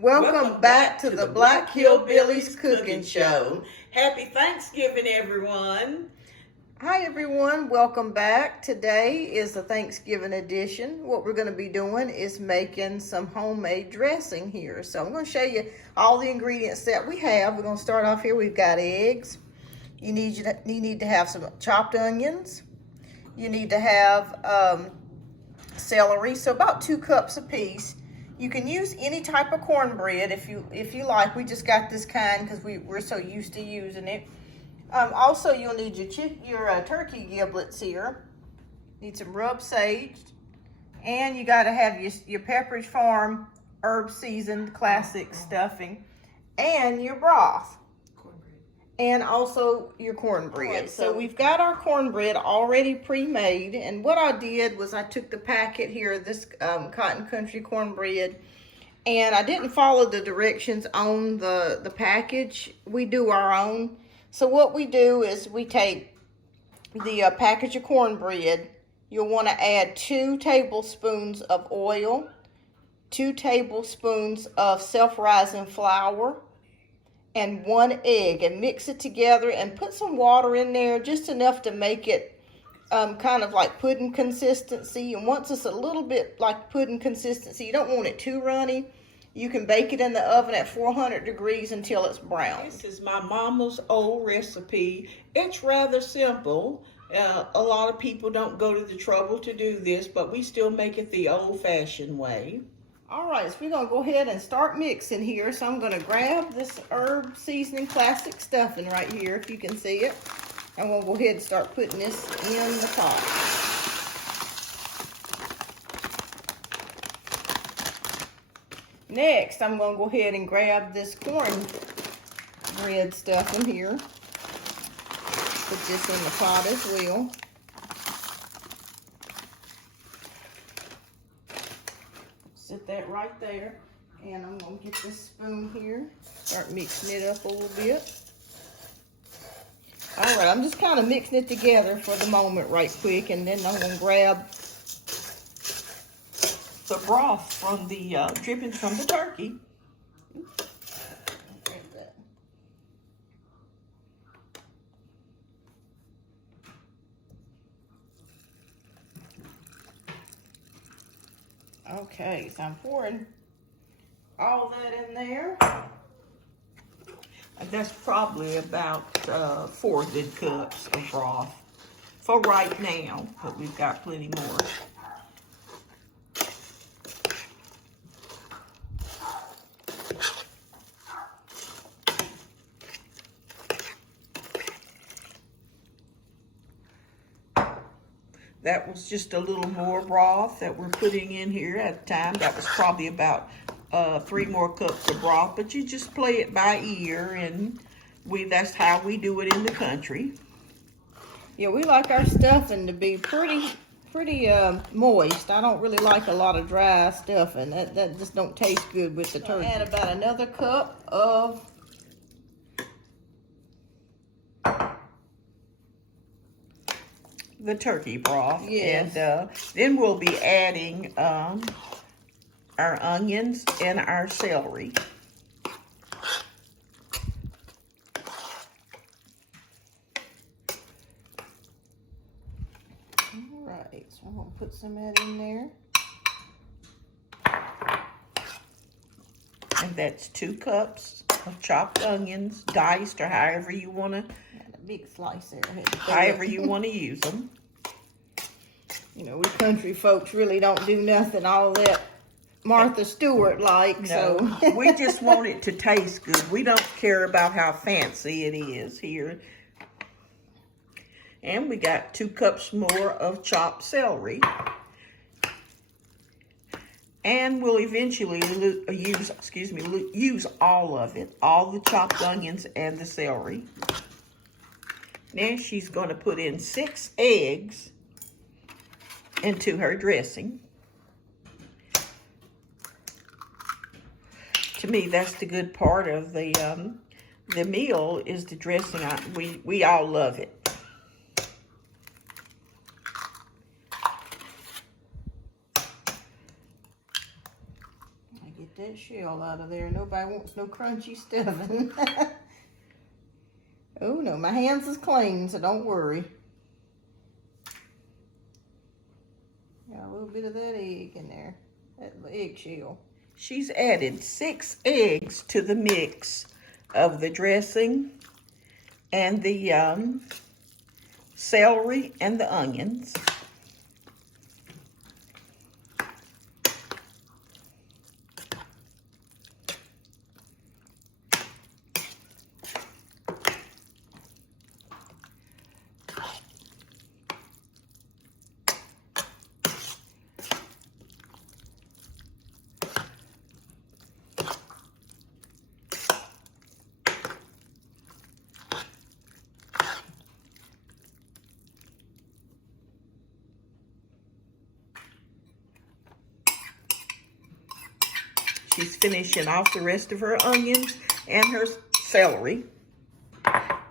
Welcome back to the Black Hillbillies Cooking Show. Happy Thanksgiving, everyone. Hi, everyone. Welcome back. Today is the Thanksgiving edition. What we're going to be doing is making some homemade dressing here. So I'm going to show you all the ingredients that we have. We're going to start off here. We've got eggs. You need to have some chopped onions. You need to have celery, so about 2 cups apiece. You can use any type of cornbread if you like. We just got this kind because we're so used to using it. Also, you'll need your turkey giblets here. Need some rub sage, and you got to have your Pepperidge Farm herb seasoned classic stuffing, and your broth. And also your cornbread. Right, so we've got our cornbread already pre-made, and what I did was I took the packet here, this Cotton Country cornbread, and I didn't follow the directions on the package. We do our own. So what we do is we take the package of cornbread. You'll want to add 2 tablespoons of oil, 2 tablespoons of self-rising flour, and 1 egg, and mix it together and put some water in there, just enough to make it kind of like pudding consistency. And once it's a little bit like pudding consistency, you don't want it too runny, you can bake it in the oven at 400 degrees until it's brown. This is my mama's old recipe. It's rather simple. A lot of people don't go to the trouble to do this, but we still make it the old-fashioned way. All right, so we're going to go ahead and start mixing here. So I'm going to grab this herb seasoning classic stuffing right here, if you can see it. I'm going to go ahead and start putting this in the pot. Next, I'm going to go ahead and grab this cornbread stuffing here. Put this in the pot as well. Set that right there, and I'm going to get this spoon here, start mixing it up a little bit. All right, I'm just kind of mixing it together for the moment right quick, and then I'm going to grab the broth from the drippings from the turkey. Grab that. Okay, so I'm pouring all that in there. And that's probably about 4 good cups of broth for right now, but we've got plenty more. That was just a little more broth that we're putting in here at the time. That was probably about 3 more cups of broth, but you just play it by ear, and that's how we do it in the country. Yeah, we like our stuffing to be pretty moist. I don't really like a lot of dry stuffing. That just don't taste good with the turkey. Add about another cup of the turkey broth. Yes. And then we'll be adding our onions and our celery. All right, so I'm going to put some of that in there. And that's 2 cups of chopped onions, diced, or however you want to. A big slice there. However you want to use them. You know, we country folks really don't do nothing all that Martha Stewart like. No, so we just want it to taste good. We don't care about how fancy it is here. And we got 2 cups more of chopped celery. And we'll eventually use all of it, all the chopped onions and the celery. Now she's going to put in 6 eggs into her dressing. To me, that's the good part of the meal, is the dressing. We all love it. that shell out of there. Nobody wants no crunchy stuffing. Oh no, my hands is clean, so don't worry. Got a little bit of that egg in there, that eggshell. She's added 6 eggs to the mix of the dressing and the celery and the onions. She's finishing off the rest of her onions and her celery.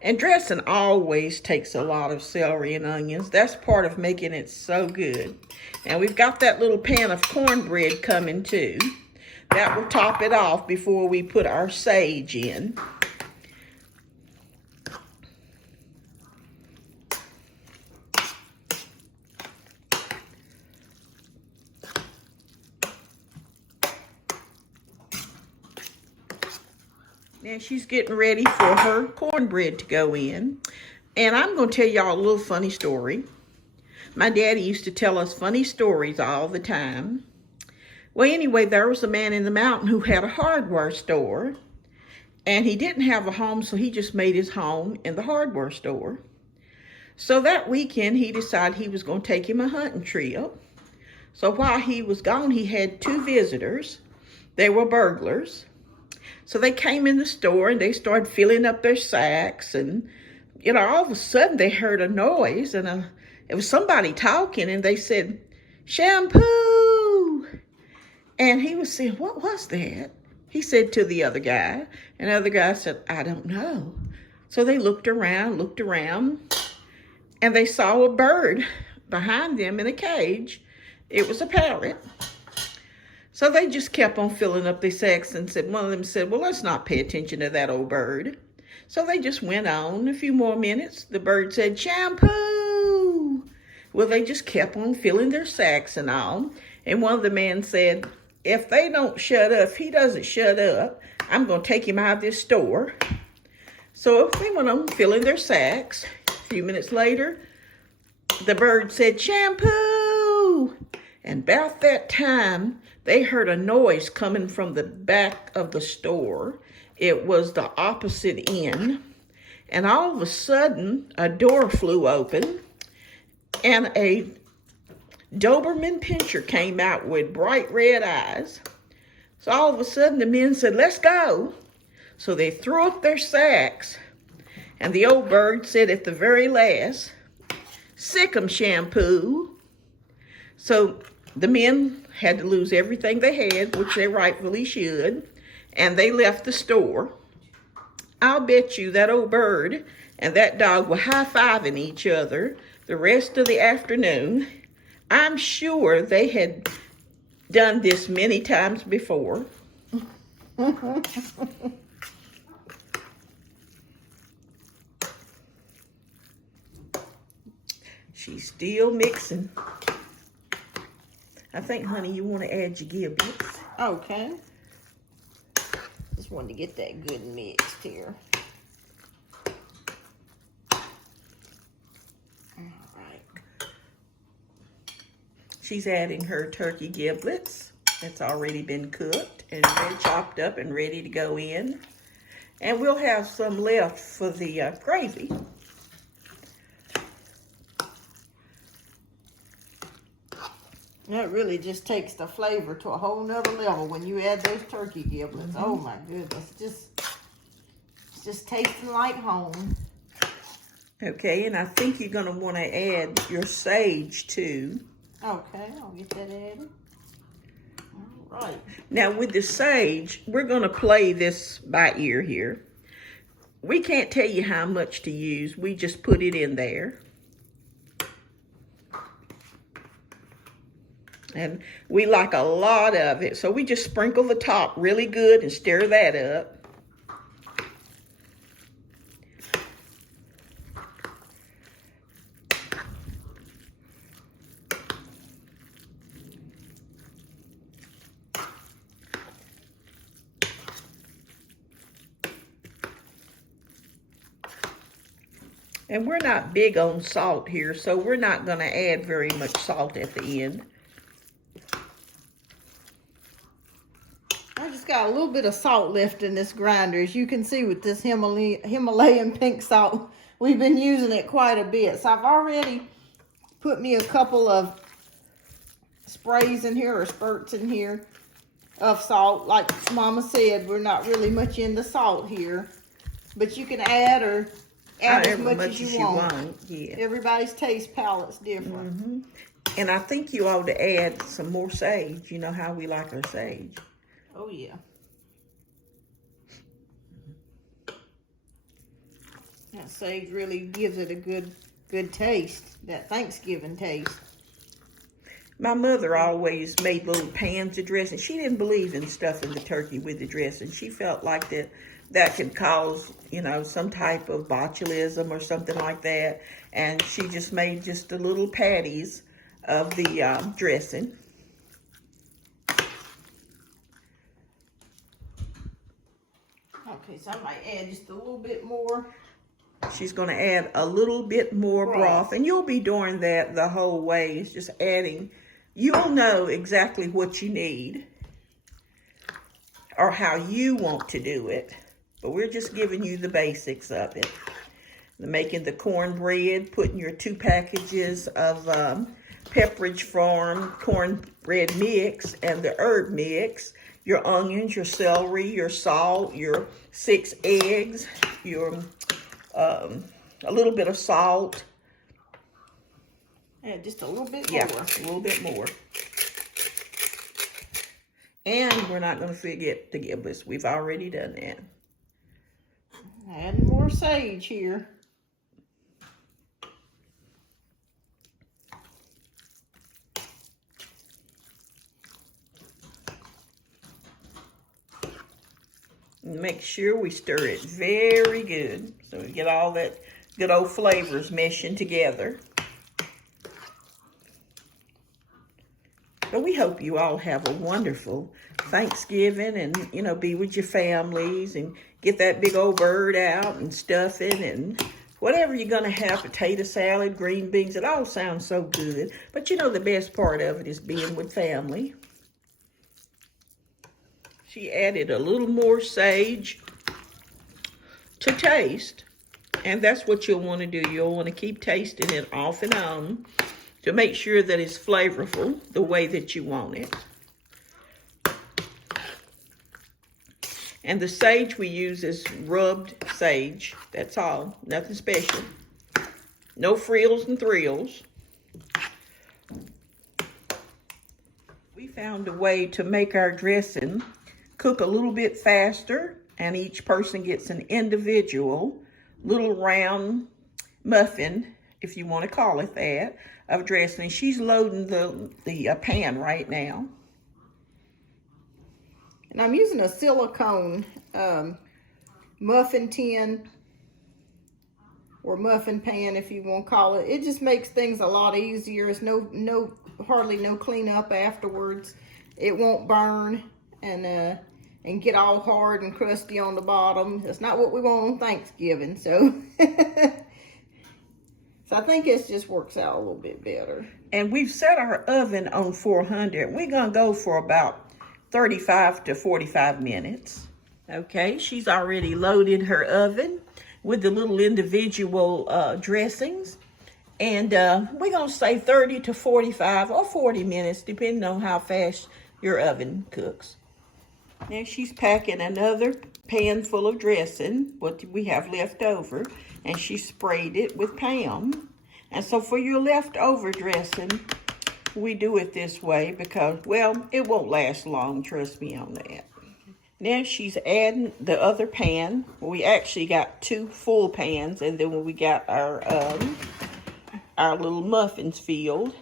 And dressing always takes a lot of celery and onions. That's part of making it so good. And we've got that little pan of cornbread coming too. That will top it off before we put our sage in. Now she's getting ready for her cornbread to go in. And I'm going to tell y'all a little funny story. My daddy used to tell us funny stories all the time. Well, anyway, there was a man in the mountain who had a hardware store. And he didn't have a home, so he just made his home in the hardware store. So that weekend, he decided he was going to take him a hunting trip. So while he was gone, he had 2 visitors. They were burglars. So they came in the store and they started filling up their sacks, and all of a sudden they heard a noise, and it was somebody talking, and they said, "Shampoo!" And he was saying, "What was that?" He said to the other guy, and the other guy said, "I don't know." So they looked around, and they saw a bird behind them in a cage. It was a parrot. So they just kept on filling up their sacks, and one of them said, "Well, let's not pay attention to that old bird." So they just went on a few more minutes. The bird said, "Shampoo!" Well, they just kept on filling their sacks and all. And one of the men said, if they don't shut up, if he doesn't shut up, I'm going to take him out of this store. So they went on filling their sacks. A few minutes later, the bird said, "Shampoo!" And about that time, they heard a noise coming from the back of the store. It was the opposite end. And all of a sudden, a door flew open, and a Doberman Pinscher came out with bright red eyes. So all of a sudden, the men said, "Let's go." So they threw up their sacks, and the old bird said at the very last, "Sick 'em, Shampoo." So the men had to lose everything they had, which they rightfully should, and they left the store. I'll bet you that old bird and that dog were high-fiving each other the rest of the afternoon. I'm sure they had done this many times before. She's still mixing. I think, honey, you want to add your giblets. Okay. Just wanted to get that good mixed here. All right. She's adding her turkey giblets. It's already been cooked and chopped up and ready to go in. And we'll have some left for the gravy. That really just takes the flavor to a whole nother level when you add those turkey giblets. Oh my goodness, it's just tasting like home. Okay, and I think you're gonna want to add your sage too. Okay, I'll get that added. All right. Now with the sage, we're gonna play this by ear here. We can't tell you how much to use. We just put it in there. And we like a lot of it. So we just sprinkle the top really good and stir that up. And we're not big on salt here, so we're not going to add very much salt at the end. I just got a little bit of salt left in this grinder. As you can see with this Himalayan pink salt, we've been using it quite a bit. So I've already put me a couple of sprays in here or spurts in here of salt. Like Mama said, we're not really much into salt here, but you can add as much as you want. Yeah. Everybody's taste palate's different. Mm-hmm. And I think you ought to add some more sage. You know how we like our sage. Oh, yeah. That sage really gives it a good taste, that Thanksgiving taste. My mother always made little pans of dressing. She didn't believe in stuffing the turkey with the dressing. She felt like that could cause, you know, some type of botulism or something like that. And she just made just the little patties of the dressing. Okay, so I might add just a little bit more. She's going to add a little bit more broth. And you'll be doing that the whole way. It's just adding. You'll know exactly what you need or how you want to do it. But we're just giving you the basics of it. Making the cornbread, putting your 2 packages of Pepperidge Farm cornbread mix and the herb mix, your onions, your celery, your salt, your 6 eggs, your a little bit of salt. And just a little bit more. Yeah, a little bit more. And we're not going to forget the giblets. We've already done that. Add more sage here. Make sure we stir it very good so we get all that good old flavors meshing together. But we hope you all have a wonderful Thanksgiving and, you know, be with your families and get that big old bird out and stuffing and whatever you're going to have, potato salad, green beans. It all sounds so good. But, you know, the best part of it is being with family. She added a little more sage to taste. And that's what you'll want to do. You'll want to keep tasting it off and on to make sure that it's flavorful the way that you want it. And the sage we use is rubbed sage. That's all. Nothing special. No frills and thrills. We found a way to make our dressing cook a little bit faster, and each person gets an individual little round muffin, if you want to call it that, of dressing. She's loading the pan right now. And I'm using a silicone muffin tin or muffin pan, if you want to call it. It just makes things a lot easier. It's hardly no cleanup afterwards. It won't burn and get all hard and crusty on the bottom. That's not what we want on Thanksgiving, so. So I think it just works out a little bit better. And we've set our oven on 400. We're gonna go for about 35 to 45 minutes. Okay, she's already loaded her oven with the little individual dressings. And we're gonna say 30 to 45 or 40 minutes, depending on how fast your oven cooks. Now she's packing another pan full of dressing, what we have left over, and she sprayed it with Pam. And so for your leftover dressing, we do it this way because, well, it won't last long, trust me on that. Now she's adding the other pan. We actually got 2 full pans, and then we got our little muffins filled.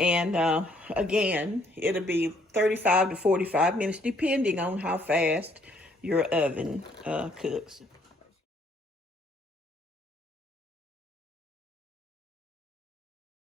And again, it'll be 35 to 45 minutes, depending on how fast your oven cooks.